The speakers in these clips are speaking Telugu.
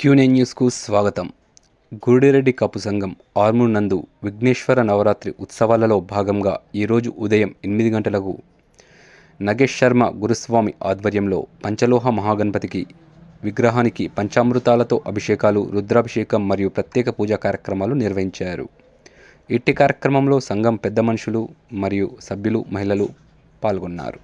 క్యూనెన్ న్యూస్కు స్వాగతం. గురుడిరెడ్డి కపు సంఘం ఆర్మూర్ నందు విఘ్నేశ్వర నవరాత్రి ఉత్సవాలలో భాగంగా ఈరోజు ఉదయం ఎనిమిది గంటలకు నగేష్ శర్మ గురుస్వామి ఆధ్వర్యంలో పంచలోహ మహాగణపతికి విగ్రహానికి పంచామృతాలతో అభిషేకాలు రుద్రాభిషేకం మరియు ప్రత్యేక పూజా కార్యక్రమాలు నిర్వహించారు. ఇట్టి కార్యక్రమంలో సంఘం పెద్ద మనుషులు మరియు సభ్యులు మహిళలు పాల్గొన్నారు.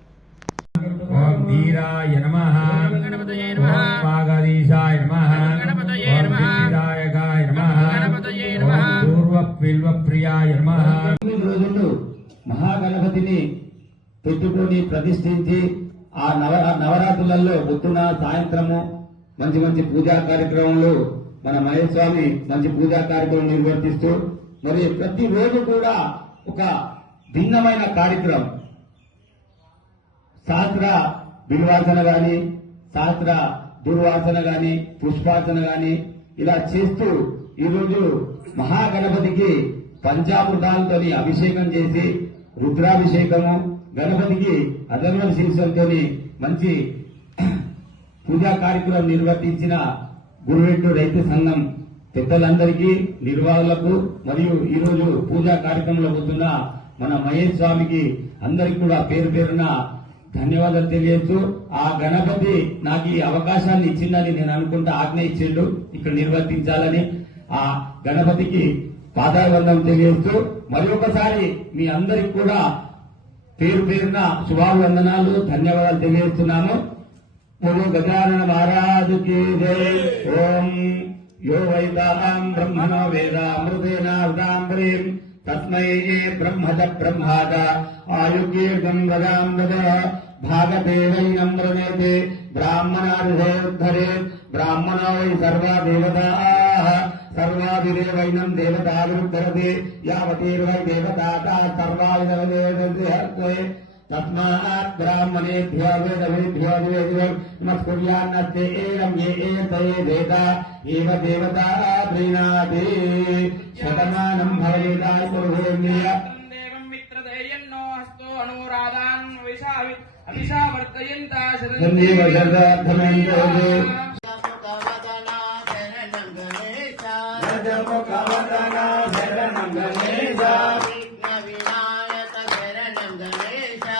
పూర్వపిల్వప్రియాయ నమః. రోజుల్లో రోజులు మహాగణపతిని పెట్టుకొని ప్రతిష్ఠించి ఆ నవ నవరాత్రులలో పొద్దున సాయంత్రము మంచి మంచి పూజా కార్యక్రమంలో మన మహేష్ స్వామి మంచి పూజా కార్యక్రమం నిర్వర్తిస్తూ మరి ప్రతి రోజు కూడా ఒక భిన్నమైన కార్యక్రమం. శాస్త్ర బిల్వాసన గాని శాస్త్ర దుర్వాసన గాని పుష్పార్చన గాని ఇలా చేస్తూ ఈరోజు మహాగణపతికి పంచామృతాలతో అభిషేకం చేసి రుద్రాభిషేకము గణపతికి అధర్వ శీర్షంతో మంచి పూజా కార్యక్రమం నిర్వర్తించిన గురువెట్టు రైతు సంఘం పెద్దలందరికీ నిర్వాహకులకు మరియు ఈరోజు పూజా కార్యక్రమంలో పోతున్న మన మహేష్ స్వామికి అందరికి కూడా పేరు పేరున ధన్యవాదాలు తెలియచ్చు ఆ గణపతి నాకు ఈ అవకాశాన్ని ఇచ్చిందని నేను అనుకుంటా ఆజ్ఞ ఇచ్చిండు ఇక్కడ నిర్వర్తించాలని ఆ గణపతికి పాదాబంధం తెలియజేస్తూ మరి ఒకసారి మీ అందరికి కూడా పేరు పేరున శుభాభివందనాలు ధన్యవాదాలు తెలియజేస్తున్నాను. గురు గజానన మహారాజుకి ఓం యో వైదాం బ్రహ్మణో వేదామృతేనావృతాంబరీం తస్మై బ్రహ్మజ బ్రహ్మాజ. ఆయుగీర్ఘం వదాం వద భాగదేవైనం వృణేతే బ్రాహ్మణాదిధరే బ్రాహ్మణో వై సర్వ దేవతాః सर्वादिदेवैनं देवताविरुद्धरते यावतीर्वै देवताता सर्वादिदेवते तस्मात् ब्राह्मणेभ्यो एनम् ये एतये देता एव देवता प्रीणाति शतमानम् भवेदाय कुरुभूम्य अनुराधान् वर्तयन्ता गणेशाीनायक चरणं गणेशा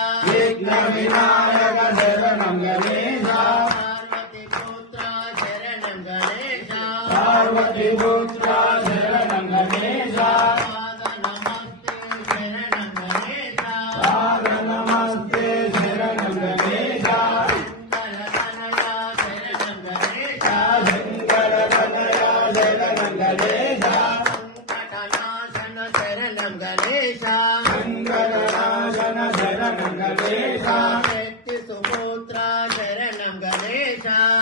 नवीनायक चरणं गणेशा। पार्वती गोत्र गणेश पार्वती